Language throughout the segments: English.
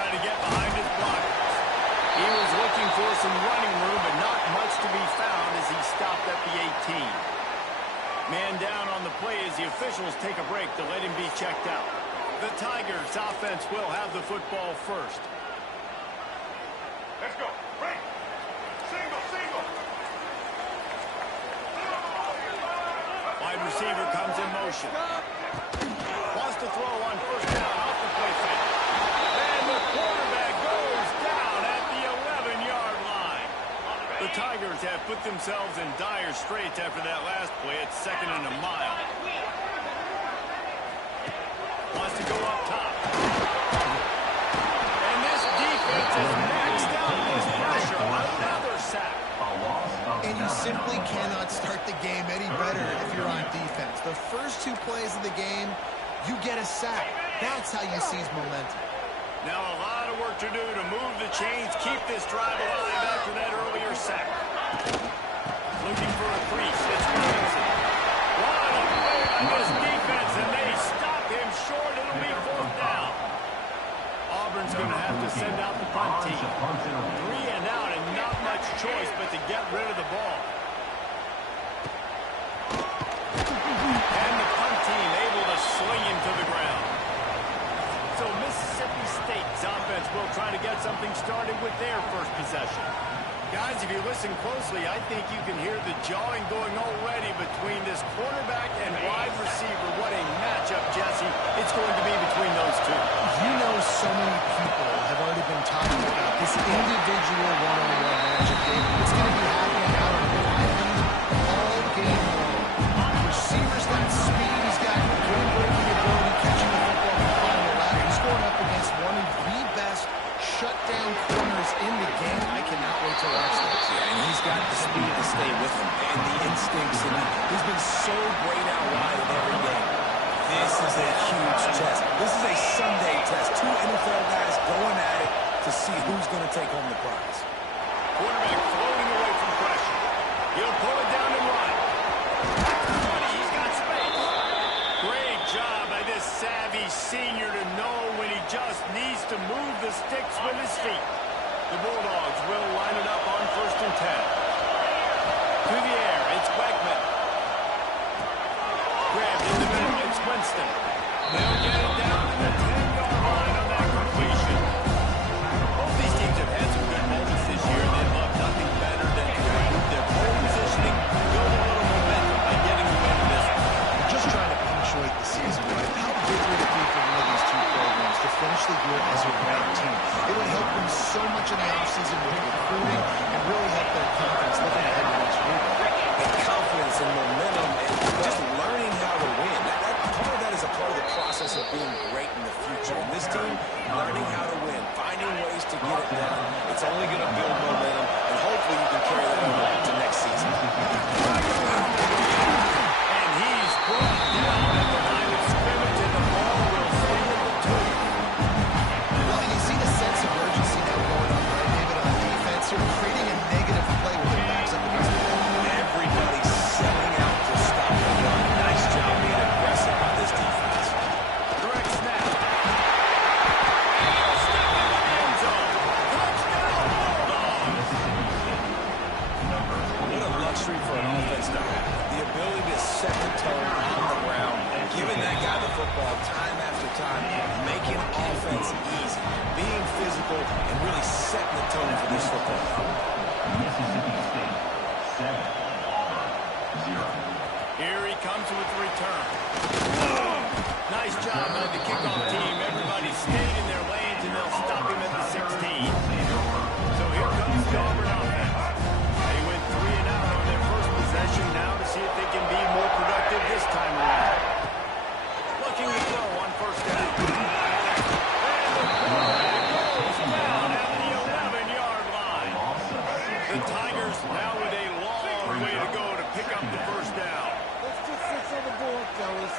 trying to get behind his blockers. He was looking for some running room, but not much to be found as he stopped at the 18. Man down on the play as the officials take a break to let him be checked out. The Tigers offense will have the football first. Let's go. Break. Single, single. Wide receiver comes in motion. Wants to throw on first down off the play fake. And the quarterback goes down at the 11-yard line. The Tigers have put themselves in dire straits after that last play. It's 2nd and a mile. Wants to go up top. And this defense is maxed out this pressure. Another sack. And you simply cannot start the game any better if you're on defense. The first 2 plays of the game, you get a sack. That's how you seize momentum. Now a lot of work to do to move the chains, keep this drive alive after that earlier sack. Looking for a crease. It's Robinson. What a play by this defense, and they stop him short. It'll be 4th down. Auburn's going to have to send out the punt team. 3 and out and not much choice but to get rid of the ball. And the punt team able to sling him to the ground. So Mississippi State's offense will try to get something started with their first possession. Guys, if you listen closely, I think you can hear the jawing going already between this quarterback and wide receiver. What a matchup, Jesse, it's going to be between those two. You know, so many people have already been talking about this individual one-on-one matchup, David. It's going to be happening out on the island all game long. The receiver's got speed. He's got game-breaking ability, catching the football and climbing the ladder. He's going up against one of the best shutdown corners in the game. I cannot wait to watch this. Yeah, and he's got the speed to stay with him and the instincts, and he's been so great out wide in every game. This is a huge test. This is a Sunday test. 2 NFL guys going at it to see who's going to take home the prize. Quarterback floating away from pressure. He'll pull it down and run. 20, he's got space. Great job by this savvy senior to know when he just needs to move the sticks with his feet. The Bulldogs will line it up on 1st and 10. To the air, it's Wegman. Grabbed in the middle, it's Winston. They'll get it down to the 10-yard line on that completion. Both these teams have had some good moments this year. They've loved nothing better than to improve their pole positioning, build a little momentum by getting the win in this one. Just trying to punctuate the season, right? How big would it be for one of these 2 programs to finish the year as a ranked team? It would help them so much in the offseason with recruiting and really help their confidence looking ahead to next week. And confidence and momentum and just learning how to win. Part of that is a part of the process of being great in the future. And this team, learning how to win, finding ways to get it done, it's only going to build momentum, and hopefully you can carry that over to next season. And he's brought down at the line of scrimmage, and the ball will stay at the 2. Well, and you see the sense of urgency now going on, right, David, on defense. You're creating a negative play with the backs up against the ball. Everybody's selling out to stop the run. Nice job being aggressive by this defense. Direct snap. And step into the end zone. Touchdown, Bulldogs. What a luxury for an offense to have. The ability to set the tone on the ground, giving that guy the football time after time, making offense easy, being physical, and really setting the tone for this football. Mississippi State, 7-0. Here he comes with the return. Nice job by the kickoff team. Everybody stayed in their lanes, and they'll stop him at the 16. So here comes the Auburn offense. They went 3 and out on their first possession. Now to see if they can be more productive this time around. Looking to throw on first down. And the quarterback goes down at the 11-yard line. The Tigers now with a long way to go to pick up the first down. Let's just sit on the board, fellas.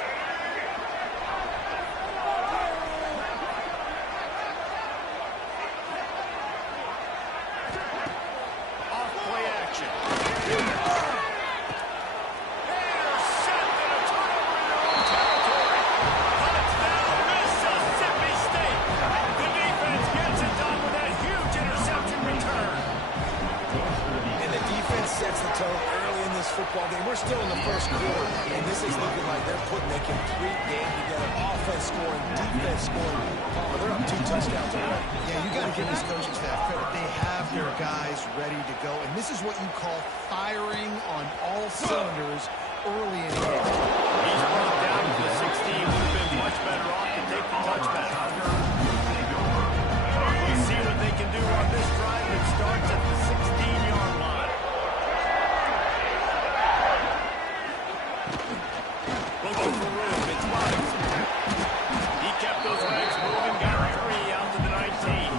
ball game. We're still in the first quarter, and this is looking like they're putting a complete game together. Offense scoring, defense scoring. Palmer, they're up 2 touchdowns already. Yeah, you got to give this coaching staff credit. They have their guys ready to go, and this is what you call firing on all cylinders early in the game. He's brought down to the 16. Would have been much better off to take the touchback. We'll see what they can do on this drive. It starts at the 16-yard line. Looking for room. It's Boggs. He kept those legs moving. Got a hurry out to the 19.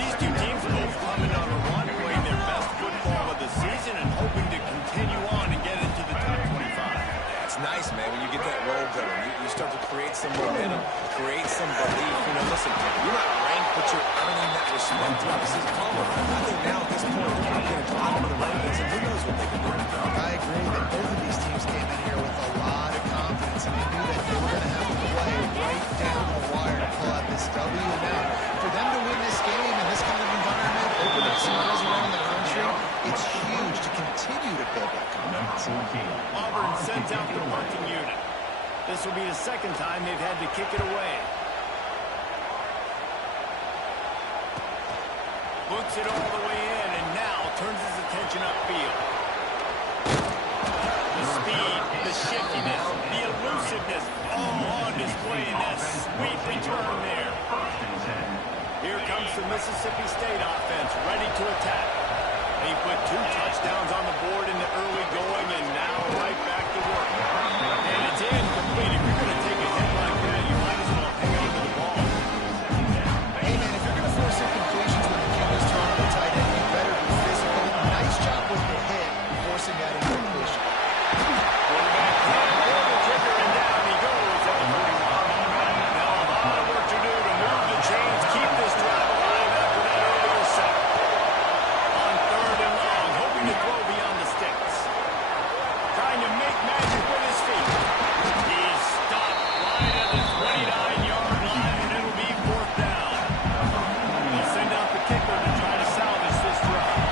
These two teams are both coming on a run, playing their best football of the season and hoping to continue on and get into the top 25. That's nice, man. When you get that roll going, you start to create some momentum, create some belief. You know, listen, you're not ranked, but you're earning that respect throughout the season. Palmer, I think now at this point, they're going to drive into the rankings, and who knows what they can do. I agree that both of these teams came in here with a lot of confidence, and they knew that they were going to have to play right down the wire to pull out this W. Now, for them to win this game in this kind of environment, open up smiles around the country, it's huge to continue to build that confidence. Auburn sends out the punting unit. This will be the second time they've had to kick it away. Boots it all the way in, and now turns his attention upfield. The speed, the shiftiness, the elusiveness, all on display in that sweet return there. Here comes the Mississippi State offense, ready to attack. They put 2 touchdowns on the board in the early going, and now right back to work. And it's incomplete. If you're going to take a hit like that, you might as well hang on to the ball. Hey, man, if you're going to force incompletions when the kick is thrown to the tight end, you better be physical. Nice job with the hit, forcing that incompletion. Quarterback can't pull the trigger, and down he goes. Now a lot of work to do to move the chains, keep this drive alive after that earlier set. On 3rd and long, hoping to throw beyond the sticks. Trying to make magic with his feet. He's stopped right at the 29-yard line, and it'll be 4th down. They'll send out the kicker to try to salvage this drive.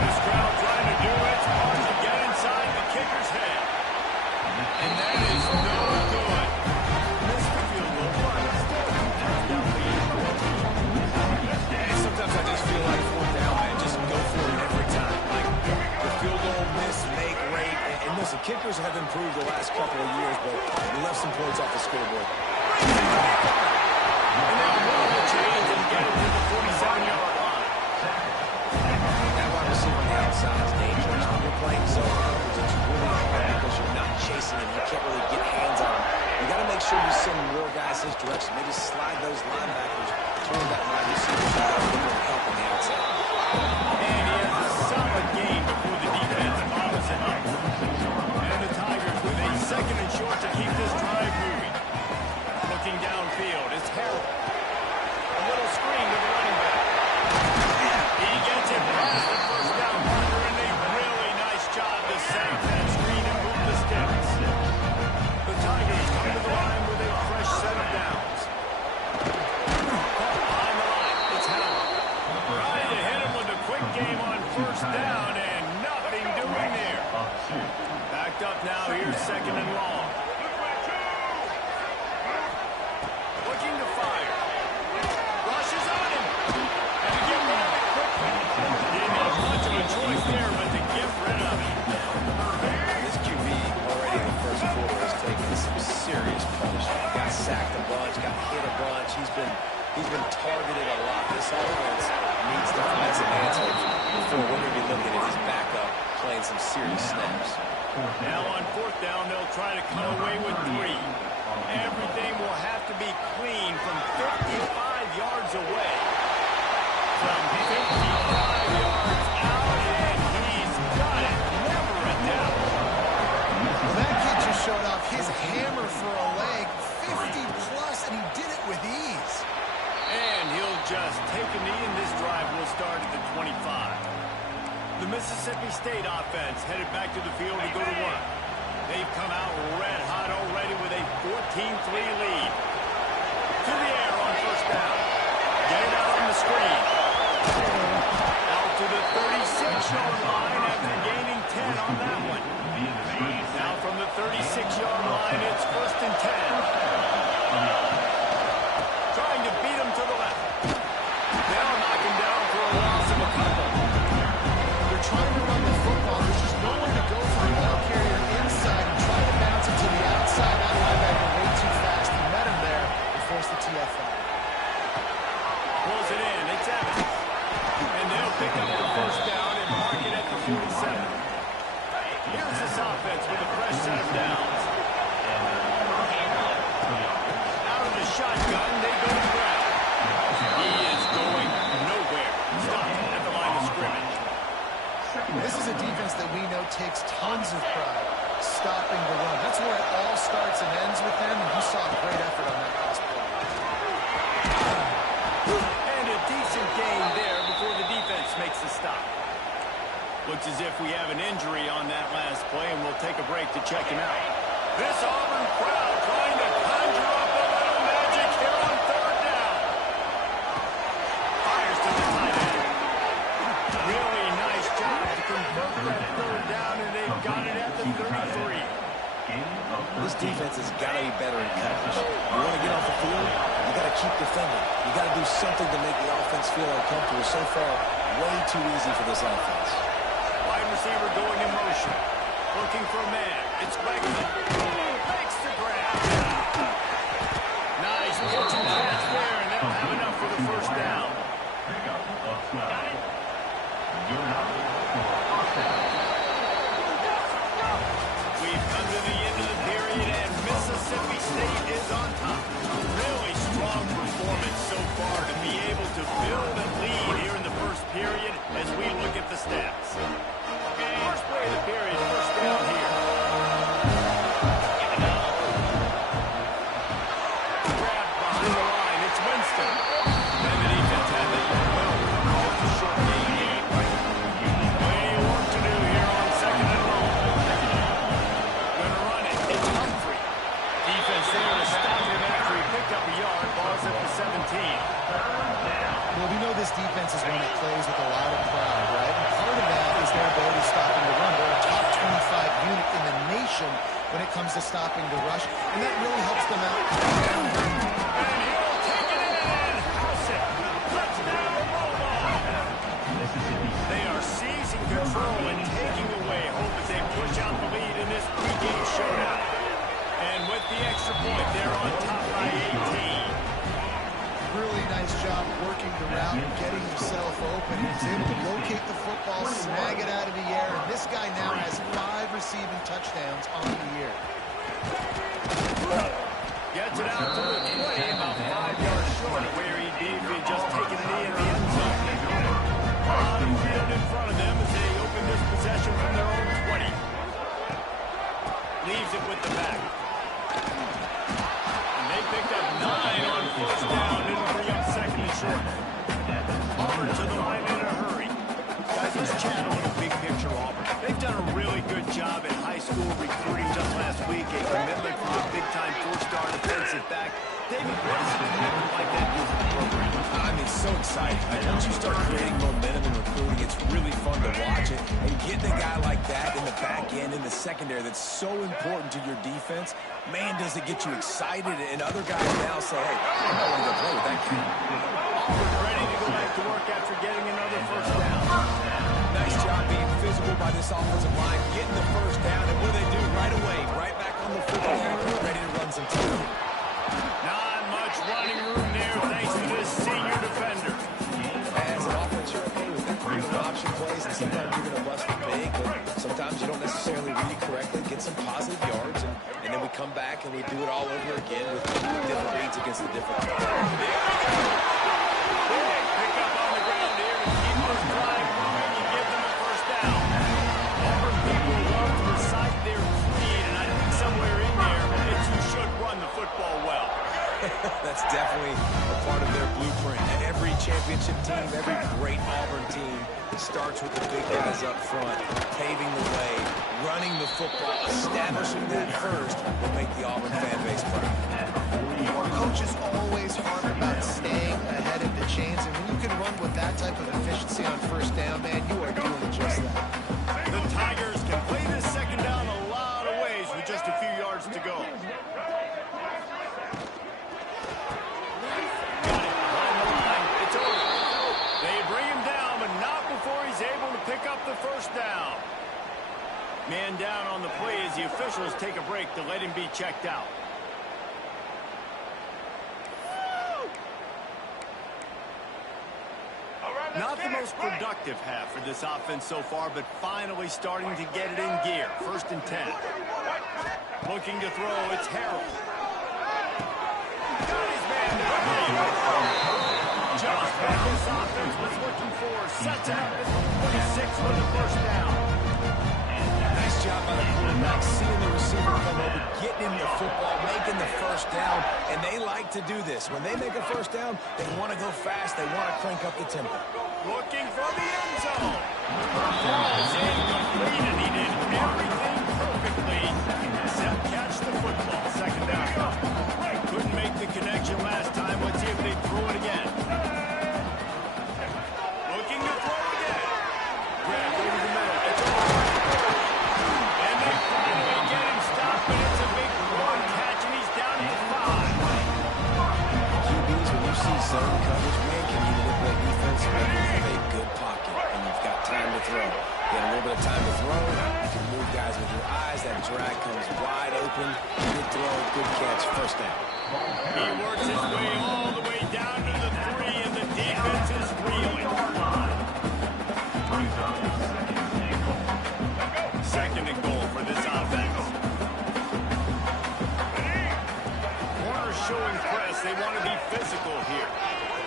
This crowd trying to do its part to get inside the kicker's head. And that is no good. Missed the field goal, but still that's down the And sometimes I just feel like 4th down, man. Just go for it every time. Like the field goal miss, make, rate. And listen, kickers have improved the last couple of years, but they left some points off the scoreboard. And they'll move the chains and get it to the 47-yard line. That wide receiver on the outside is dangerous. When you're playing zone coverage, it's really hard because you're not chasing him. You can't really get hands on him. You got to make sure you send more guys his direction. Maybe slide those linebackers toward that wide receiver so they'll get more help on the outside. And he has a solid gain before the defense follows him up. And the Tigers with a 2nd and short to keep this drive moving. Looking downfield, it's Harrell. A little screen to the running back. He gets it past the 1st down marker, and a really nice job to save that screen and move the sticks. The Tigers come to the line with a fresh set of downs. Caught behind the line, it's Harrell. Trying to hit him with a quick game on 1st down, and nothing doing there. Backed up now, here's 2nd and long. Looking to fire. Rushes on him. And to get rid of it quickly. Didn't have much of a choice there, but to get rid of it. This QB already in the first quarter has taken some serious punishment. Got sacked a bunch, got hit a bunch. He's been targeted a lot. This offense needs defensive answers before we're going to be looking at his backup playing some serious snaps. Now on 4th down, they'll try to come away with 3. Everything will have to be clean from 55 yards away. From 55 yards out, and he's got it. Never a doubt. Well, that kid just showed off his hammer for a leg, 50-plus, and he did it with ease. And he'll just take a knee, and this drive will start at the 25. The Mississippi State offense headed back to the field to go to work. They've come out red hot already with a 14-3 lead. To the air on 1st down. Get it out on the screen. Out to the 36-yard line after gaining 10 on that one. Now from the 36-yard line, it's 1st and 10. Trying to beat him to the left. They'll knock him down for a loss of a couple. They're trying to run the football. There's just nowhere to go for a ball carrier inside and try to bounce it to the outside. That linebacker way too fast. He met him there and forced the TFL. Pulls it in. It's Evans. And they'll pick up the 1st down and mark it at the 47. Here's this offense with a fresh set of downs. Out of the shotgun, they go to the ground. He is going nowhere. Stopped at the line of scrimmage. This is a defense that we know takes tons of pride stopping the run. That's where it all starts and ends with them, and you saw a great effort on that last play. And a decent gain there before the defense makes the stop. Looks as if we have an injury on that last play, and we'll take a break to check him out. This Auburn crowd trying to conjure up a little magic here on 3rd down. Fires to the tight end. Really nice job to convert that 3rd down, and they've got it at the 33. This defense has got to be better in coverage. You want to get off the field, you got to keep defending. You got to do something to make the offense feel uncomfortable. So far, way too easy for this offense. Wide receiver going in motion. Looking for a man. It's Wegman. Makes the grab. Nice catch and pass there, and they'll have enough for the 1st down. We've come to the end of the period, and Mississippi State is on top. Really strong performance so far to be able to build a lead here in the 1st period as we look at the stats. First play of the period, 1st down here. Grab behind the line, it's Winston. And the defense had that well. Just a short gain. Plenty of work to do here on 2nd and long. Gonna run it, it's Humphrey. Defense there to stop him after he picked up a yard. Ball's at the 17. Well, we know this defense is one that plays with a lot of pride, right? And part of that is their ability stopping the run. They're a top 25 unit in the nation when it comes to stopping the rush, and that really helps them out. And he'll take it in and house it. Touchdown, Romo. They are seizing control and taking away hope as they push out the lead in this pregame showdown. And with the extra point, they're on top by 18. Really nice job working the route and getting himself open. He's able to locate the football, snag it out of the air, and this guy now has 5 receiving touchdowns on the year. Gets it out to the 20, about 5 yards short of where he'd be if he'd just taken a knee in the end zone. A lot of field in front of them as they open this possession from their own 20. Leaves it with the back. And they picked up 9 on 1st down. Didn't bring up 2nd and short. Auburn to the line in a hurry. Guys, let's chat on the big picture Auburn. They've done a really good job at high school recruiting just last week. A commitment from a big-time 4-star defensive back. David, what is a commitment like that do for the program? I mean, so exciting. Once you start creating momentum in recruiting, it's really fun to watch it. And getting a guy like that in the back end, in the secondary, that's so important to your defense, man, does it get you excited. And other guys now say, hey, I want to go play with that kid. Auburn ready to go back to work after getting another 1st down. Nice job being physical by this offensive line, getting the 1st down. And what do they do right away? Right back on the football, ready to run some time. Not much running room there thanks to this senior defender. As an offense, you're okay with that. You're going to option plays, and sometimes you're going to bust it big, but sometimes you don't necessarily read it correctly, get some positive yards, and then we come back and we do it all over again with different reads against the different players. Pick up on the ground here to keep this drive moving and give them a 1st down. Auburn people love to recite their creed, and I think somewhere in there that you should run the football well. That's definitely a part of their blueprint. And every championship team, every great Auburn team starts with the big guys up front, paving the way, running the football, establishing that first will make the Auburn fan base proud. Coaches always harp about staying ahead of the chains, and when you can run with that type of efficiency on 1st down, man, you are doing just that. The Tigers mistake to let him be checked out. Not the most productive half for this offense so far, but finally starting to get it in gear. 1st and 10. Looking to throw, it's Harold. Got his man down. Just what this offense was looking for. Sets it up at the 26 for the 1st down. Nice job by the quarterback, seeing the receiver come over, getting him the football, making the 1st down, and they like to do this. When they make a 1st down, they want to go fast, they want to crank up the tempo. Looking for the end zone. Falls incomplete, and he did everything perfectly except catch the football. 2nd down. Couldn't make the connection last time. Let's see if they throw it again. Looking to throw again. Grabbed over the middle. It's over. And they finally get him stopped, but it's a big long catch, and he's down to 5. QBs, when you see zone coverage, man, can you look at defense when you have a good pocket and you've got time to throw? You got a little bit of time to throw. You can move guys with your eyes. That drag comes wide open. Good throw, good catch, 1st down. He works his way all the way down to the 3, and the defense is reeling. 2nd and goal for this offense. Corners showing press. They want to be physical here.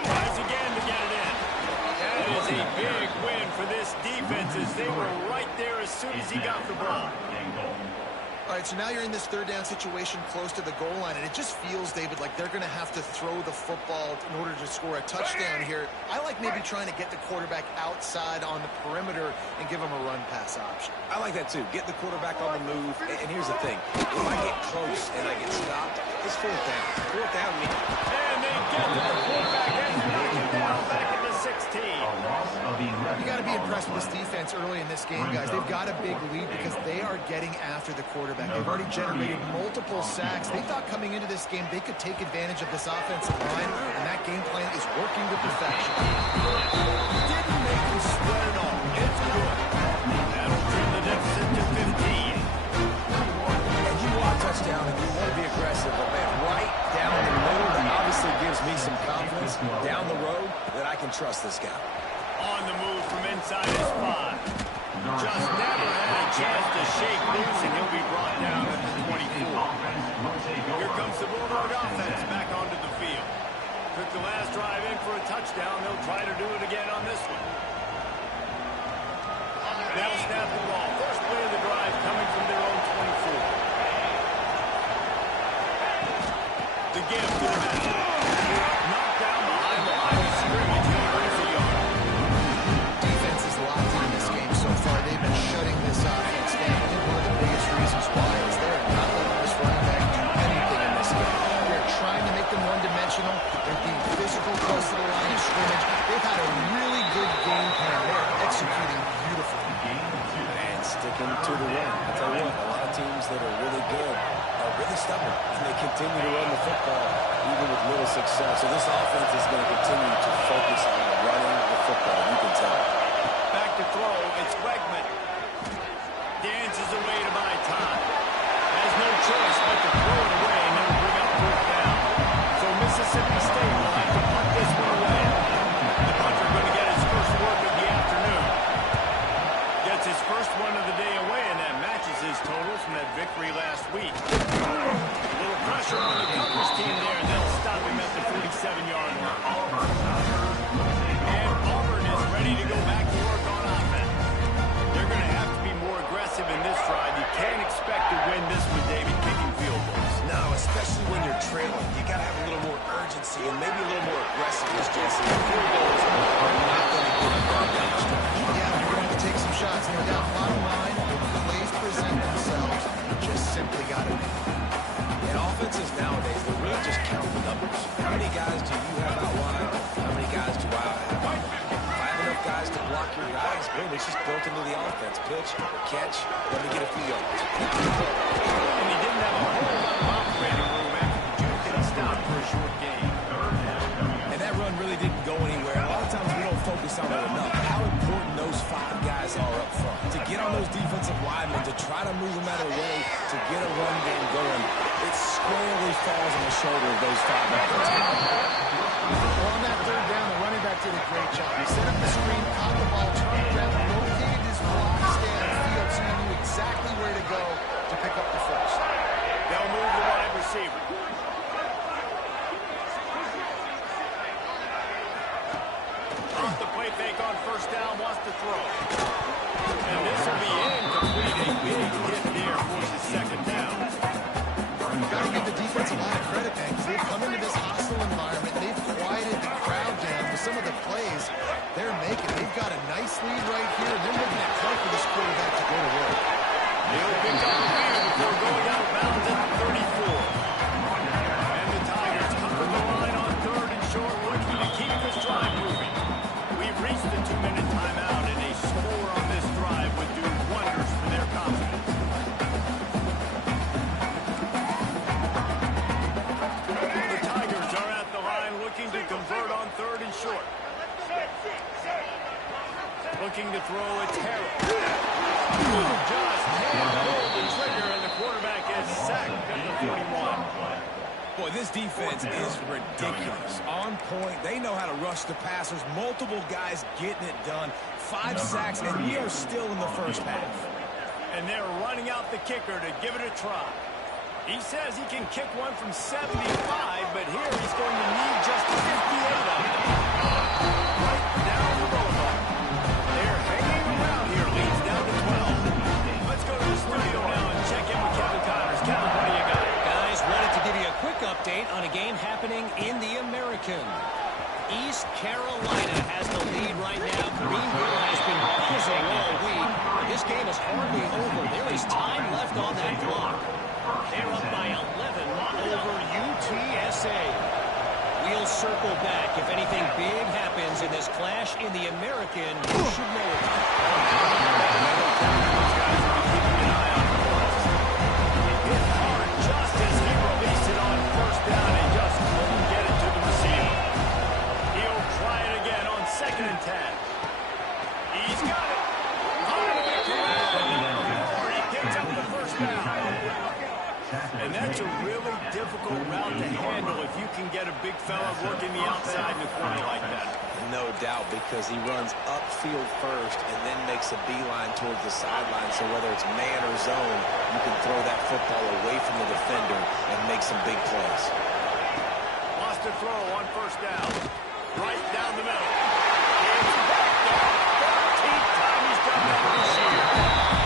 Tries again to get it in. That is a big win for this defense as they were right there as soon as he got the ball. All right, so now you're in this 3rd down situation close to the goal line, and it just feels, David, like they're going to have to throw the football in order to score a touchdown here. I like maybe trying to get the quarterback outside on the perimeter and give him a run-pass option. I like that too. Get the quarterback on the move. And here's the thing. If I get close and I get stopped, it's 4th down. 4th down me. And they get to the fullback and knock him down back at the 16. You got to be impressed with this defense early in this game, guys. They've got a big lead because they are getting after the quarterback. They've already generated multiple sacks. They thought coming into this game they could take advantage of this offensive line, and that game plan is working to perfection. Didn't make him sweat at all. It's good. That'll turn the deficit to 15. And you want a touchdown and you want to be aggressive, but man, right down the middle, that obviously gives me some confidence down the road that I can trust this guy. On the move from inside his 5. Just never had a chance to shake loose, and he'll be brought down at the 24. Here comes the Bulldog offense back onto the field. Took the last drive in for a touchdown. They'll try to do it again on this one. They'll snap the ball. First play of the drive coming from their own 24. The give to the man. Knocked down behind the line of scrimmage. He'll lose a yard. Defense is locked in this game so far. They've been shutting this offense down. I think one of the biggest reasons why is they're not letting this running back do anything in this game. They're trying to make them one-dimensional. They're being physical close to the line of scrimmage. They've had a really good game plan. They're executing beautifully. And sticking to the run. I tell you what, a lot of teams that are really good are really stubborn, and they continue to run the football even with little success. So this offense is going to continue to focus on running the football. You can tell. Back to throw. It's Wegman. Dances away to buy time. Has no choice but to throw it away, and then bring up 4th down. So Mississippi State will have to punt this one away. The punter going to get his first work of the afternoon. Gets his first one of the day away, and that matches his totals from that victory last week. A little pressure on the coverage team there, and they'll stop him at the 47-yard line. And Auburn is ready to go back to work on offense. They're going to have to be more aggressive in this drive. You can't expect to win this with David kicking field goals. No, especially when you're trailing. You got to have a little more urgency and maybe a little more aggressiveness, Jesse. The field goals are not going to get you down the stretch. Yeah, you're going to have to take some shots, no doubt. Bottom line, when the plays present themselves, you just simply got to make them. And offenses nowadays, they really just count the numbers. How many guys do you have out wide? How many guys do I have out wide? If I have enough guys to block your guys, boom, it's just built into the offense. Pitch, catch, let me get a few yards. And he didn't have a whole lot of operating room after the juke and stop for a short game. And that run really didn't go anywhere. A lot of times we don't focus on it enough. How important those those 5 guys are up front. To get on those defensive linemen, to try to move them out of the way, to get a run game going, it squarely falls on the shoulder of those 5 offensive linemen. Well, on that third down, the running back did a great job. He set up the screen, caught the ball, turned around, located his blocks downfield so he knew exactly where to go to pick up the first. They'll move the wide receiver. Off the play fake on first down, wants to throw. And this will be incomplete. A big hit there for the second down. You've got to give the defensive line credit, man, because they've come into this hostile environment. They've quieted the crowd down with some of the plays they're making. They've got a nice lead right here, and they're making it hard for this quarterback to go to work. He'll pick up the field before going out of bounds at the 34. And the Tigers cover the line on third and short, looking to keep this drive moving. We've reached the 2-minute timeout, and a score on this drive would do wonders for their confidence. The Tigers are at the line looking to convert on third and short. Looking to throw, it's Harrell. Just pulled the trigger, and the quarterback is sacked at the 41. Boy, this defense is ridiculous. On point. They know how to rush the passers. Multiple guys getting it done. 5 sacks, and we are still in the first half. And they're running out the kicker to give it a try. He says he can kick one from 75, but here he's going to need just 58 of them. Right down the boulevard. They're hanging around here. Leads down to 12. Let's go to the studio now and check in with Kevin Connors. Kevin, what do you got? Guys, wanted to give you a quick update on a game happening in the American. East Carolina has the lead right now. Greenville has been buzzing all week. This game is hardly over. There is time left on that clock. They're up by 11 over UTSA. We'll circle back. If anything big happens in this clash in the American, you should know about it. Just as he released it on first down and just couldn't get it to the receiver. He'll try it again on 2nd and 10. He's got it. He picks up the first down. And that's a really difficult route to handle if you can get a big fella working the outside in the corner like that. No doubt, because he runs upfield first and then makes a beeline towards the sideline. So whether it's man or zone, you can throw that football away from the defender and make some big plays. Lost a throw on first down. Right down the middle. It's back there. 13th time he's done that this year.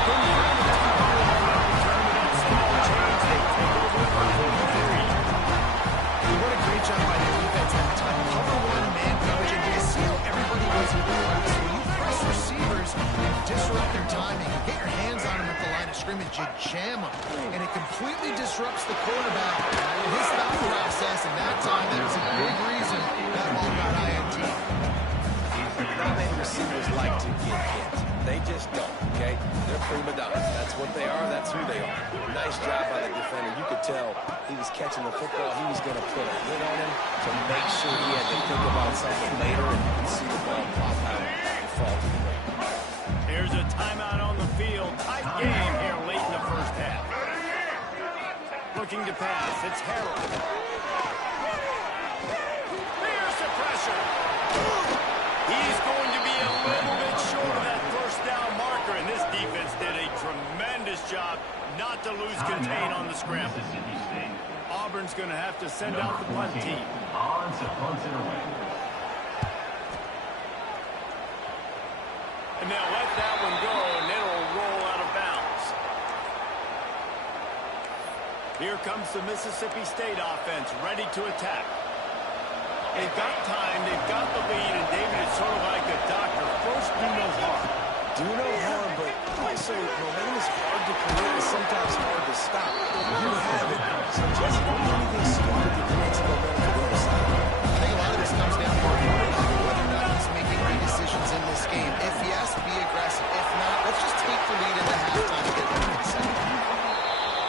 Couldn't find the time to return to that small change. They take over the 3. What a great job by the defense that time. Cover 1 man coverage, and you see how everybody was in press. When you press receivers, you disrupt their timing. You get your hands on them at the line of scrimmage, you jam them, and it completely disrupts the quarterback and his thought process. And that time, there was a big reason that ball got INT. Not many receivers like to get hit. They just don't, okay? They're prima donnas. That's what they are. That's who they are. Nice job by the defender. You could tell he was catching the football. He was going to put a hit on him to make sure he had to think about something later, and you can see the ball pop out and fall to the ground. Here's a timeout on the field. Tight game here late in the first half. Looking to pass. It's Harrell. There's the pressure. He's going to be a little bit short of that first down marker, and this defense did a tremendous job not to lose contain on the scramble. Auburn's going to have to send out the punt team. On to punt it away. And they'll let that one go, and it'll roll out of bounds. Here comes the Mississippi State offense, ready to attack. They've got time, they've got the lead, and David is sort of like a doctor. First, do no harm. Do no harm, but also momentum is hard to create and sometimes hard to stop. You have it. So Jesse, don't do anything stupid to create some momentum to the other side. I think a lot of this comes down to whether or not he's making right decisions in this game. If yes, be aggressive. If not, let's just take the lead in the halftime and get ready for the second.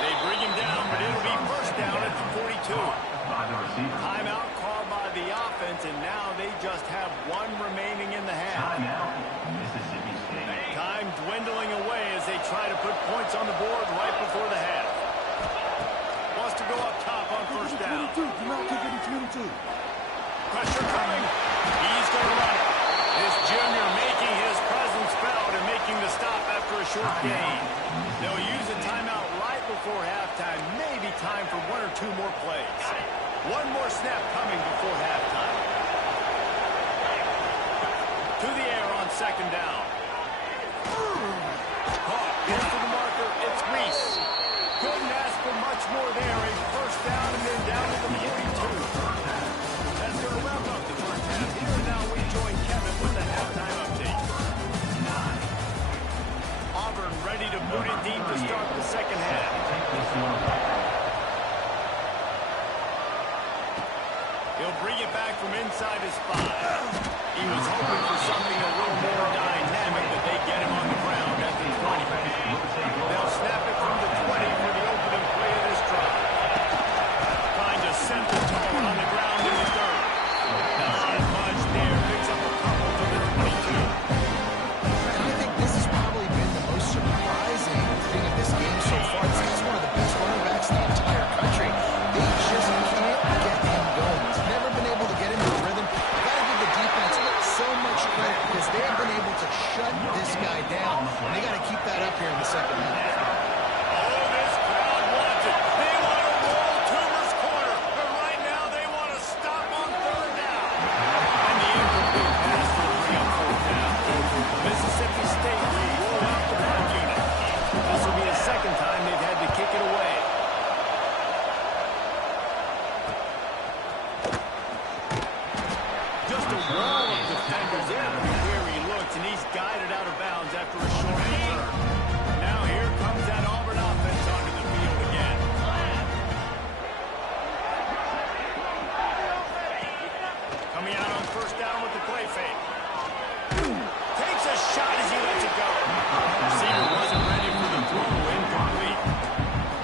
They bring him down, but it'll be first down at the 42. By the receiver. Timeout called by the offense, and now they just have 1 remaining in the half. Timeout, Mississippi State. dwindling away as they try to put points on the board right before the half. Wants to go up top on first down. Pressure coming. He's going to run it. This junior making his presence felt and making the stop after a short gain. They'll use a timeout right before halftime. Maybe time for one or two more plays. One more snap coming before halftime. To the air on second down. Caught. Goes to the marker. It's Reese. Couldn't ask for much more there. A first down and then down to the 42. That's going to wrap up the first half. Here and now we join Kevin with the halftime update. Auburn ready to boot it deep to start the second half. He'll bring it back from inside his 5. He was hoping for something a little more dynamic, but they get him on the ground at the 20. They'll snap it from the 20 for the opening play of this drive. Trying to set the tone on the ground in the third. Not much there. Picks up a couple to the 22. And I think this has probably been the most surprising thing of this game so far. This guy's one of the best running backs in the entire country. They just can't get him going. He's never been able to get into a rhythm. You got to give the defense so much credit because they've been able to shut this guy down. And they got to keep that up here in the second half. Oh, this crowd wants it. They want to roll Toomer's corner. But right now they want to stop on third down. And the incomplete pass will bring up fourth down. Mississippi State will roll out the punt unit. This will be the second time they've had to kick it away. Just a wall of defenders everywhere he looks, and he's guided out of bounds after a short return. Now here comes that Auburn offense onto the field again. Coming out on first down with the play fake. Takes a shot as he lets it go. Receiver wasn't ready for the throw, incomplete.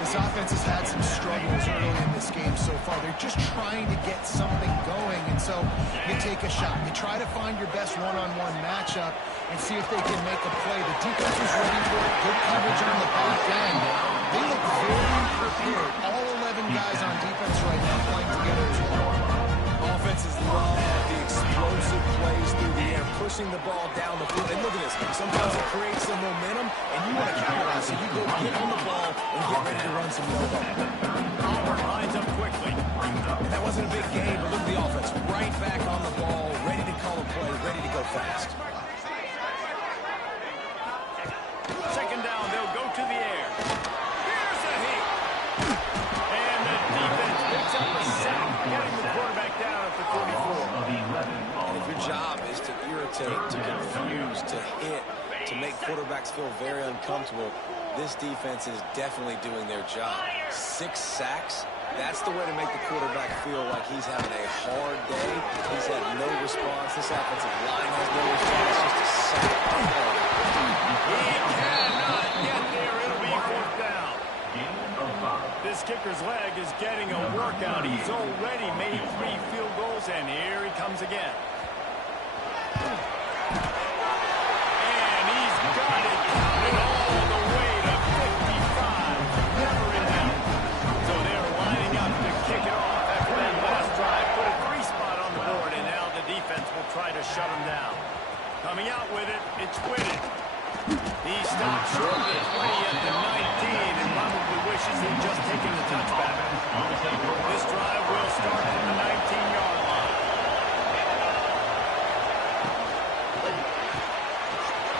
This offense has had some struggles early in this game so far. They're just trying to get something going, and so you take a shot. You try to find your best one-on-one matchup and see if they can make a play. The defense was ready for it. Good coverage on the back end. They look very prepared. All 11 guys on defense right now playing together as well. Offenses love the explosive plays through the air, pushing the ball down the field. And look at this. Sometimes it creates some momentum, and you want to capitalize. So you go get on the ball and get ready to run some no-go. Auburn lines up quickly. And that wasn't a big game, but look at the offense. Right back on the ball, ready to call a play, ready to go fast. Second down, they'll go to the air. Here's a hit. And the defense picks up a sack, getting the quarterback down at the 44. And if your job is to irritate, to confuse, to hit, to make quarterbacks feel very uncomfortable, this defense is definitely doing their job. 6 sacks, that's the way to make the quarterback feel like he's having a hard day. He's had no response. This offensive line has no response. Just a sack. He cannot get there. It'll be fourth down. This kicker's leg is getting a workout. He's already made 3 field goals, and here he comes again. And he's got it counted all the way to 55. Never in doubt. So they're lining up to kick it off after that last drive. Put a 3-spot on the board, and now the defense will try to shut him down. Coming out with it, it's Whitted. He stopped short of the 20 at the 19 and probably wishes he'd just taken the touchback. This drive will start from the 19-yard line.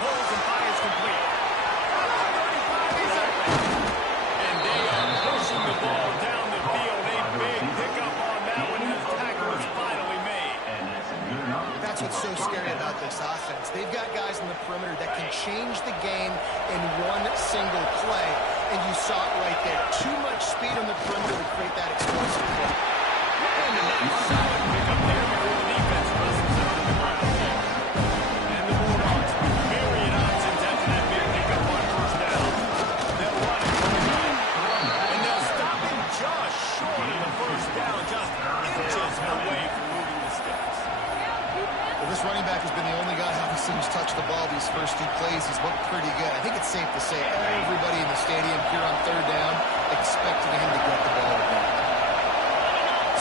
Pulls and fires complete. And they are pushing the ball down the field. A big pickup on that one, and the tackle is finally made. That's what's so scary about this offense. They've got guys in the perimeter that can change the game in one single play, and you saw it right there. Too much speed on the perimeter to create that explosive play. And a nice solid pickup there before the defense wrestles it on the ground there. And the Bulldogs, myriad options after that big pickup on first down. They'll run it from behind. And they'll stop him just short of the first down, just inches away from moving the sticks. Well, this running back has been the only guy who seems touch the ball these first 2 plays. He's looked pretty good. I think it's safe to say everybody in the stadium here on third down expecting him to get the ball again.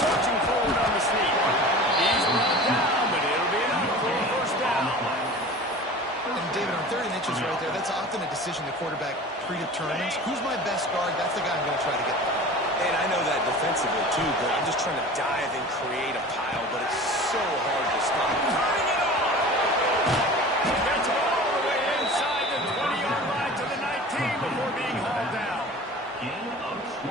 Searching forward on the sneak. He's brought down, but it'll be enough for a first down. And David, on 3rd and inches right there, that's often a decision the quarterback predetermines. Who's my best guard? That's the guy I'm going to try to get the ball. And I know that defensively, too, but I'm just trying to dive and create a pile, but it's so hard to stop. Turning it on! Gets it all the way inside the 20-yard line to the 19 before being hauled down.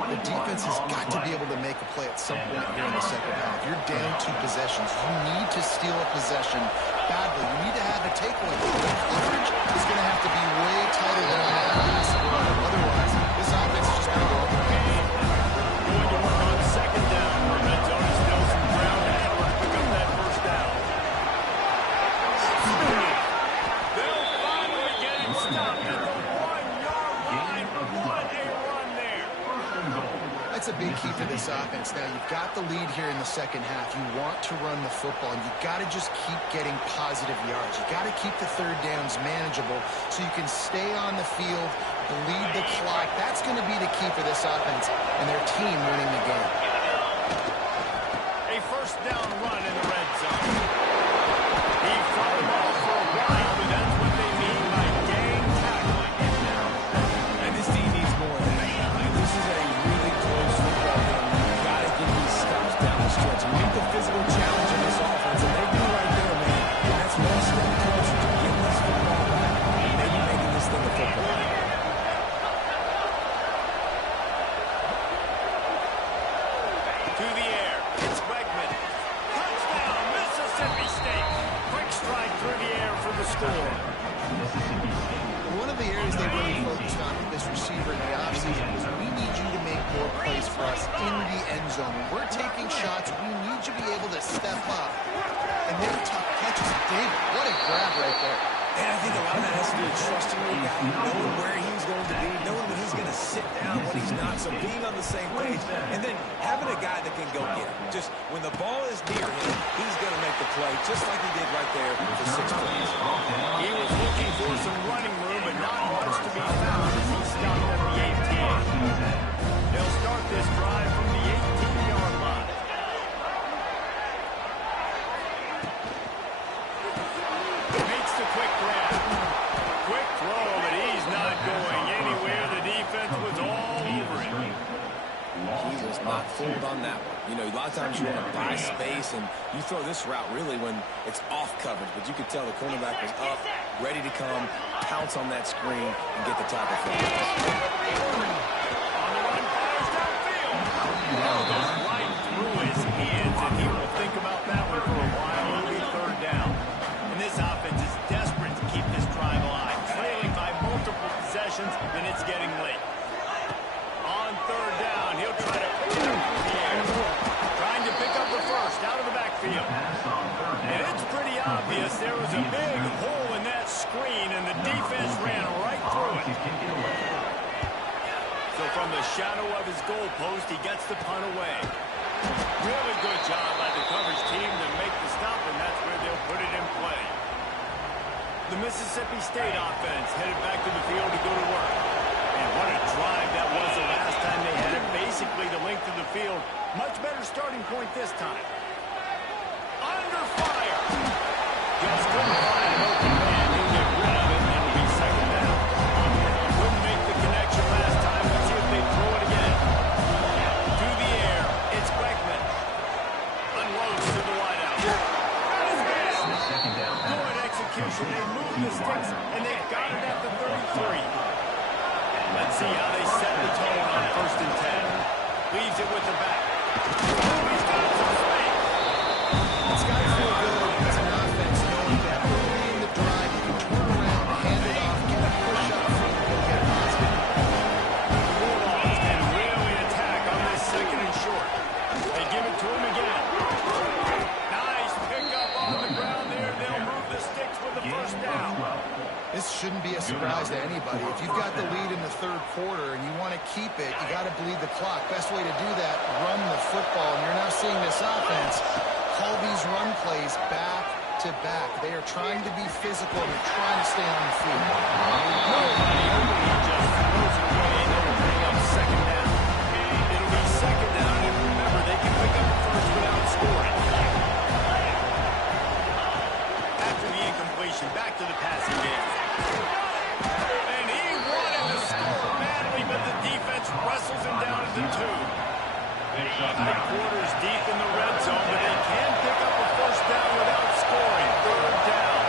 The defense has got to be able to make a play at some point here in the second half. You're down 2 possessions. You need to steal a possession badly. You need to have a takeaway. The coverage is going to have to be way tighter than on that last run. Otherwise, this offense is just going to go up and down. Going to work on second down. Red zone is still some ground to cover to pick up that first down. They'll finally get him stopped at the 1-yard line. What a run there. That's a big key for this offense. Now, you've got the lead here in the second half. You want to run the football, and you've got to just keep getting positive yards. You've got to keep the third downs manageable so you can stay on the field, bleed the clock. That's going to be the key for this offense and their team winning the game. A first down run in the red zone. He fought the ball for a while, but that's what they mean by gang tackling. And this team needs more than that. Like, this is a really close football game. You've got to get these stops down the stretch. You need the physical challenge in this offense, and they do right there, man. And that's one step closer to getting this football back. Maybe making this thing a football. To the air. It's Wegman. Touchdown, Mississippi State. Quick strike through the air for the score. One of the areas they really focused on with this receiver in the offseason was we need you to make more plays for us in the end zone. When we're taking shots, we need you to be able to step up and make tough catches. David, what a grab right there. And I think a lot of that has to do with trusting your guy, knowing where he's going to be, knowing when he's going to sit down, when he's not, so being on the same page, and then having a guy that can go get him. Just when the ball is near him, he's going to make the play, just like he did right there for 6 plays. He was looking for some running room, but not much to be found as he stopped at the 18. They'll start this drive from the 18-yard line. Makes the quick grab. Quick throw, but he's not going anywhere. The defense was all over him. He was not fooled on that one. You know, a lot of times you want to buy space, and you throw this route really when it's off coverage, but you could tell the cornerback was up, ready to come, pounce on that screen, and get the tackle for him. On the run, fires downfield. Ball goes right through his hands, and he will think about that one for a while. It'll be third down. And this offense is desperate to keep this drive alive, trailing by multiple possessions, and it's getting late. On third down, he'll try to pick it up through the air. Trying to pick up the first out of the backfield. And it's pretty obvious there was a big hole in that screen, and the defense ran right through it. So from the shadow of his goal post, he gets the punt away. Really good job by the coverage team to make the stop, and that's where they'll put it in play. The Mississippi State offense headed back to the field to go to work. And what a drive that was the last time they had it, basically the length of the field. Much better starting point this time. Under fire. Just couldn't find an open man. He'll get rid of it, and it'll be second down. Couldn't make the connection last time. Let's see if they throw it again. To the air. It's Beckman. Unloads to the wideout. Got his man. Good execution. They move the sticks, and they've got it at the 33. Let's see how they set the tone on 1st and 10. Leaves it with the back. He's got some space. It's got to feel good as an offense knowing that early in the drive you can turn around, hand it off, get a push up front, and get a positive. The Bulldogs can really attack on this second and short. They give it to him again. Nice pickup on the ground there. They'll move the sticks with the first down. This shouldn't be a surprise to anybody. If you've got the lead in the third quarter and you want to keep it, you got to bleed the clock. Best way to do that, run the football. And you're now seeing this offense call these run plays back talented back. They are trying to be physical. They're trying to stay on the field. Nobody open. He just throws it away, and they'll bring up second down. It'll be second down, and remember, they can pick up the first without scoring. After the incompletion, back to the passing game. And he wanted to score badly, but the defense wrestles him down at the 2. 3/4 deep in the red zone, but they can pick up a first down without scoring. Third down.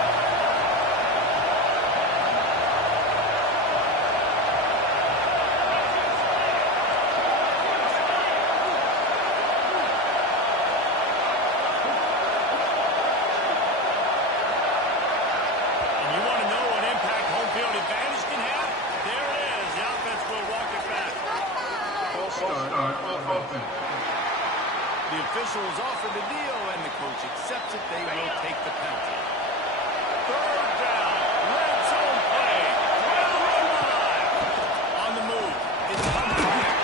And you want to know what impact home field advantage can have? There it is. The offense will walk it back. The officials offer the deal, and the coach accepts it. They will take the penalty. Third down. Red zone play. Railroad line. On the move. It's umpire.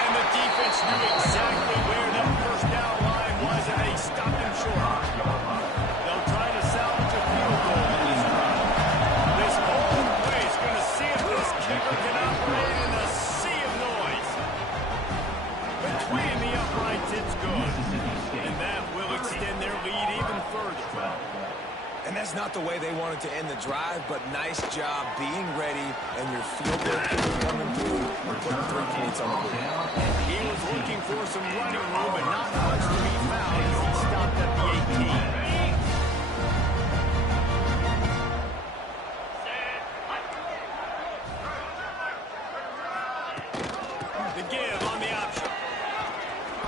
And the defense knew exactly where that first down line was, and they stopped him short. They'll try to salvage a field goal in this drive. This whole play is going to see if this kicker can operate in a sea of noise. Between the uprights, it's good. And that will extend their lead even further. And that's not the way they wanted to end the drive, but nice job being ready, and your field goal kicker coming through and putting 3 points on the board. He was looking for some running room, but not much to be found as he stopped at the 18. The give on the option.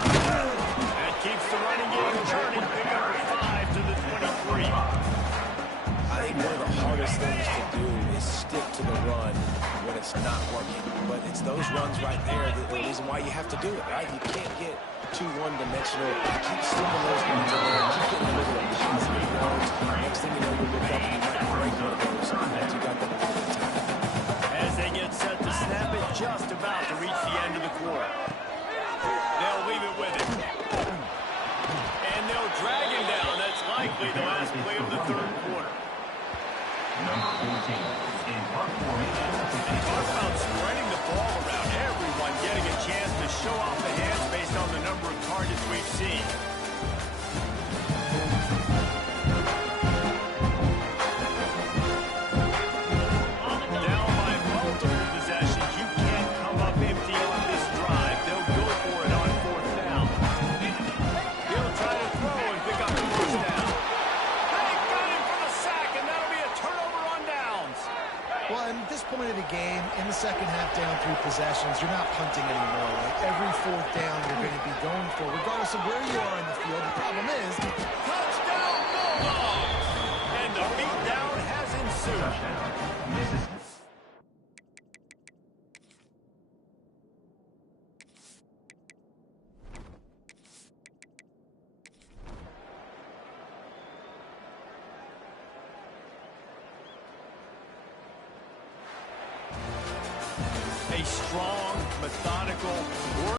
That keeps the running game turning. Pick up 5 to the 23. I think one of the hardest things to do is stick to the run when it's not working. But it's those runs right there that the reason why you have to do it, right? You can't get too one-dimensional. Keep slipping those runs in there. Keep getting a little bit of positive yards. Next thing you know, you look up and you might break one of those. And you got them a little bit of time. As they get set to snap it, just about to reach the end of the quarter. They'll leave it with him. And they'll drag him down. That's likely the last play of the third quarter. Number 14 in punt formation. Talk about spreading the ball around. Everyone getting a chance to show off the hands based on the number of targets we've seen. Down by multiple possessions. You can't come up empty on this drive. They'll go for it on 4th down. He'll try to throw and pick up the first down. They got him for the sack, and that'll be a turnover on downs. Well, and at this point of the game, in the second half, down 3 possessions, you're not punting anymore. Like every 4th down you're going to be going for, regardless of where you are in the field. The problem is, Touchdown Bulldogs! And the beatdown has ensued. A strong, methodical,